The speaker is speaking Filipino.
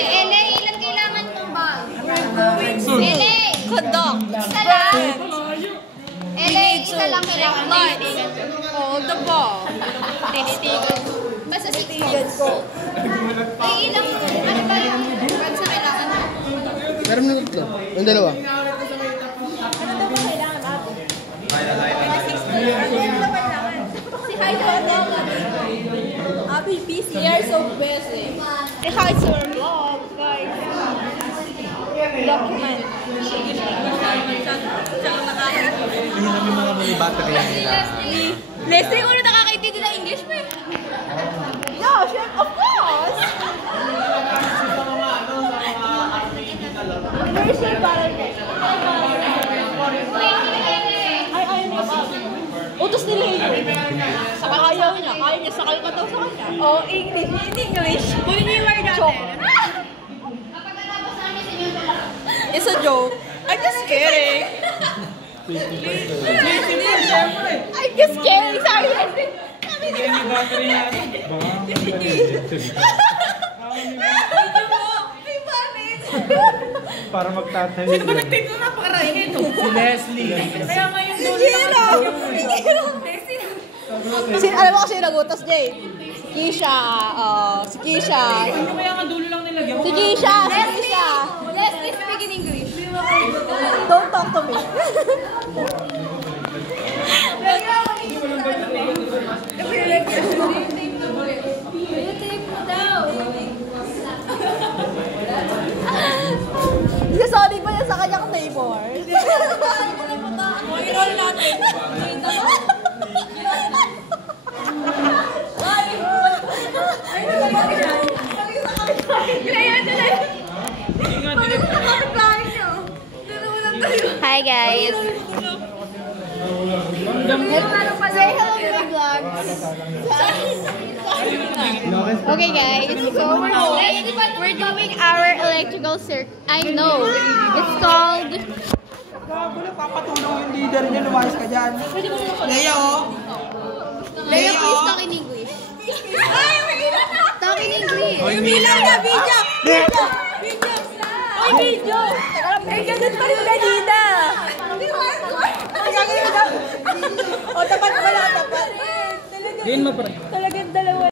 LA, ilan kailangan mong bag? LA! Conduct! Isa lang! LA, isa lang kailangan bag. Hold the ball. Tinitigan. Basta 6 months. Eh, ilang, ano ba yung bags na kailangan mo? Meron na tatlo. Yung dalawa. Ano daw ba kailangan ate? Si Hyde Abi, busy. They are so busy. Say hi to our vlog, guys. Document. Hindi namin mga mali battery nila. Leslie, uno nakakaintindi ng English mo eh. No, of course. Nursing parang ay mo ba? Utos nila yun. Saka ayaw niya. Kaya niya sakal ka daw sa kanya. Oh, English. English. Kunin niyo yung word natin. It's a joke. I'm just kidding. I'm just kidding. Sorry. Para magtatayo. Sino ba nagtito na napakaraing ito? Si Leslie. Kaya ngayon doon Alam mo kasi nagutos, Jay? Kisha, si Kisha. Ano kaya nga dulo lang nilagyan mo? Si Kisha, si Kisha. Leslie, speak in English. Don't talk to me. Isasolid ba yan sa kanyang neighbor? I-roll natin. Hi guys. Say hello to my vlog. Okay guys, so we're doing our electrical circuit. I know. It's called... Gago na, papatulong yung leader niya. Lumayas ka dyan. Leo! Leo, please talk in English. Talk in English. Yung bilang na video! Video! Video! Ay, video! Eh, ganun pa rin kanina! O, tapat pala, tapat. Diin mo pa rin. Talagang dalawa.